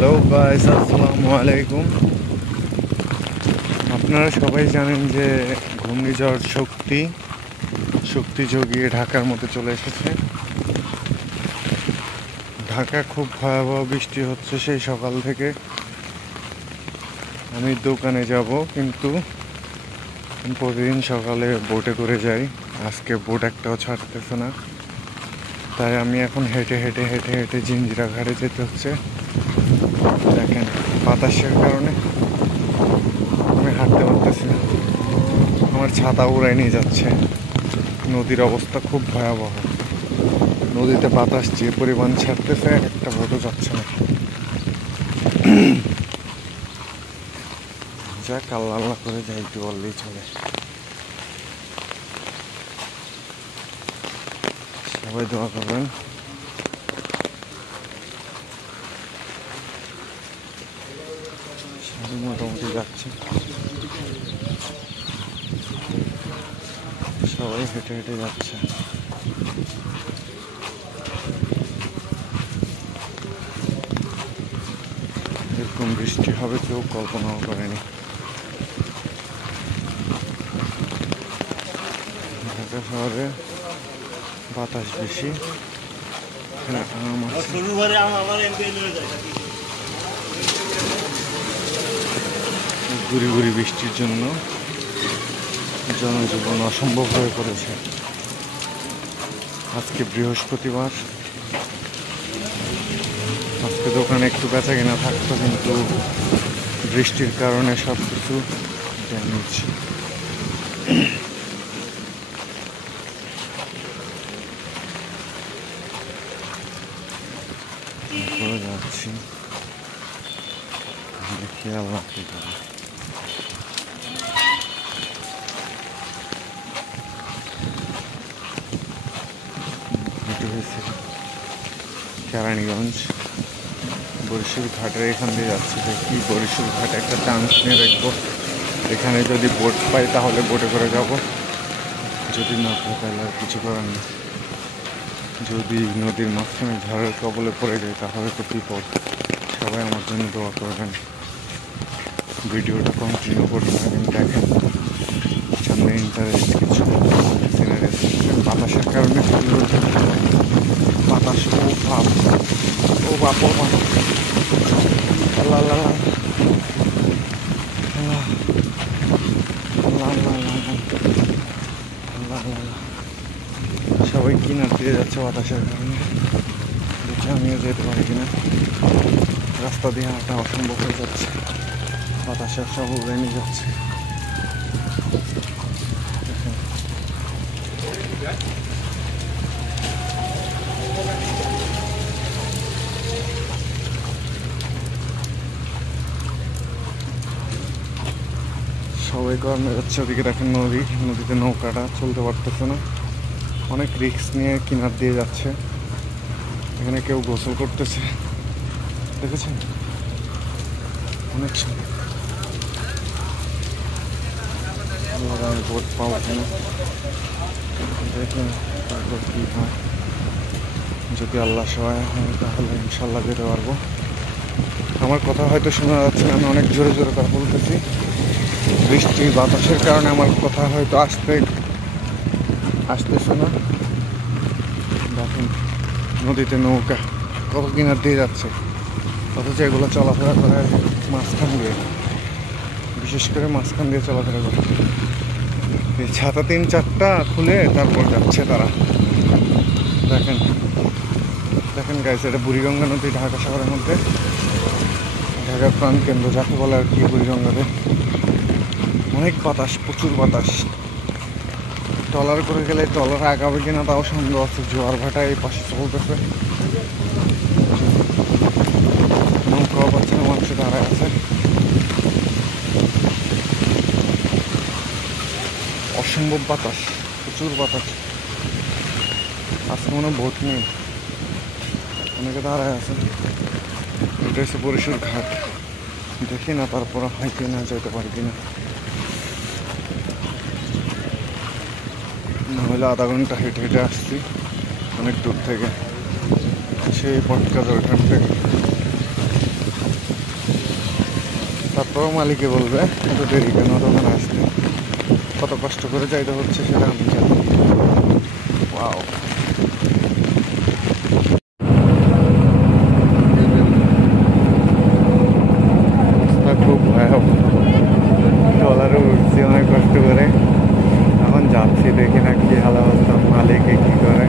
Hello guys, আসসালামু আলাইকুম। আপনারা সবাই জানেন যে ঘূর্ণিঝড় শক্তি জগিয়ে ঢাকার মধ্যে চলে এসেছে। ঢাকা খুব ভয়াবহ বৃষ্টি হচ্ছে সেই সকাল থেকে। আমি দোকানে যাব, কিন্তু প্রতিদিন সকালে বোটে করে যাই। আজকে বোট একটাও ছাড়তেছে না, তাই আমি এখন হেঁটে হেঁটে হেঁটে হেঁটে জিঞ্জিরা ঘাটে যেতে হচ্ছে। দেখেন, বাতাসের কারণে আমি হাঁটতে পারতেছি না, আমার ছাতা উড়াই নিয়ে যাচ্ছে। নদীর অবস্থা খুব ভয়াবহ। নদীতে বাতাস যে পরিমাণ ছাড়তেছে, একটা বোটও যাচ্ছে না। যাক, আল্লাহ আল্লাহ করে যাইতে বললেই চলে। সবাই দোয়া করবেন। সবাই মোটামুটি যাচ্ছে, সবাই হেঁটে হেঁটে যাচ্ছে। এরকম বৃষ্টি হবে কেউ কল্পনাও করেনি। ঢাকা শহরে বাতাস বেশি, এখানে আম আছে। গুড়ি গুড়ি বৃষ্টির জন্য জনজীবন অসম্ভব হয়ে পড়েছে। আজকে বৃহস্পতিবার, আজকে দোকানে একটু বেচা কিনা থাকতো, কিন্তু বৃষ্টির কারণে সব কিছু ড্যামেজ। যাচ্ছি, দেখি আল্লাহ কি করে। এটি হয়েছে কেরানীগঞ্জ, বরিশাল ঘাটের এখান দিয়ে যাচ্ছি। দেখি বরিশাল ঘাটে একটা চান্স নিয়ে রাখবো। এখানে যদি বোট পাই তাহলে বোটে করে যাব, যদি না পাই তাহলে আর কিছু করার নেই। যদি নদীর মাঝখানে ঝড়ের কবলে পড়ে যায় তাহলে তো বিপদ। সবাই আমার জন্য দোয়া করবেন। ভিডিওটা কন্টিনিউ করতে থাকেন, দেখেন সামনে ইন্টারেস্ট কিছু সিনারি। বাতাসের কারণে বাতাস, ও বাপ ও বাপ ও বাপ, আল্লাহ আল্লাহ আল্লাহ আল্লাহ আল্লাহ আল্লাহ আল্লাহ। সবাই কিনার দিয়ে যাচ্ছে বাতাসের কারণে। দেখি আমিও যেতে পারি কিনা। রাস্তা দিয়ে হাঁটা অসম্ভব হয়ে যাচ্ছে, বাতাসের সব উড়ে নিয়ে যাচ্ছে। সবাই কর্মে যাচ্ছে। ওদিকে দেখেন নদীতে নৌকাটা চলতে পারতেছে না, অনেক রিস্ক নিয়ে কিনার দিয়ে যাচ্ছে। এখানে কেউ গোসল করতেছে, দেখেছেন? অনেক সময় বোট পাওয়া কিনা দেখুন, তারপর কী হয়। যদি আল্লাহ সহায় হয় তাহলে ইনশাল্লাহ যেতে পারবো। আমার কথা হয়তো শোনা যাচ্ছে না, আমি অনেক জোরে জোরে কথা বলতেছি। বৃষ্টি বাতাসের কারণে আমার কথা হয়তো আসতেছে না। দেখুন নদীতে নৌকা কত কিনার দিয়ে যাচ্ছে, অথচ এগুলো চলাফেরা করে মাঝখান দিয়ে, বিশেষ করে মাঝখান দিয়ে চলাফেরা করে। এই ছাতা 3-4টা খুলে তারপর যাচ্ছে তারা। দেখেন দেখেন গাইস, এটা বুড়িগঙ্গা নদী, ঢাকা শহরের মধ্যে, ঢাকার প্রাণকেন্দ্র যাকে বলে আর কি। বুড়িগঙ্গাতে অনেক বাতাস, প্রচুর বাতাস। ট্রলার করে গেলে ট্রলার আগাবে কিনা তাও সন্দেহ আছে। জোয়ার ভাটা এই পাশে চলতেছে, নৌকাও পাচ্ছে না, মানুষ দাঁড়ায় আছে। অসম্ভব বাতাস, প্রচুর বাতাস। আজকে মনে বোট নেই, অনেকে দাঁড়ায় আছে। এটা হচ্ছে বরিশাল ঘাট। দেখি না তারপর হয় কিনা, যেতে পারি কিনা। নাহলে আধা ঘন্টা হেঁটে হেঁটে আসছি অনেক দূর থেকে, সেই পটকাজ ওইখান থেকে। তারপরও মালিকে বলবে এত দেরি কেন দোকানে আসতে, কত কষ্ট করে যাইতে হচ্ছে সেটা আমি জানি। ওয়াও, রাস্তা খুব ভয়াবহ। ট্রলারে উঠছি অনেক কষ্ট করে, এখন যাচ্ছি, দেখি না কি হাল অবস্থা, মালিকে কি করে।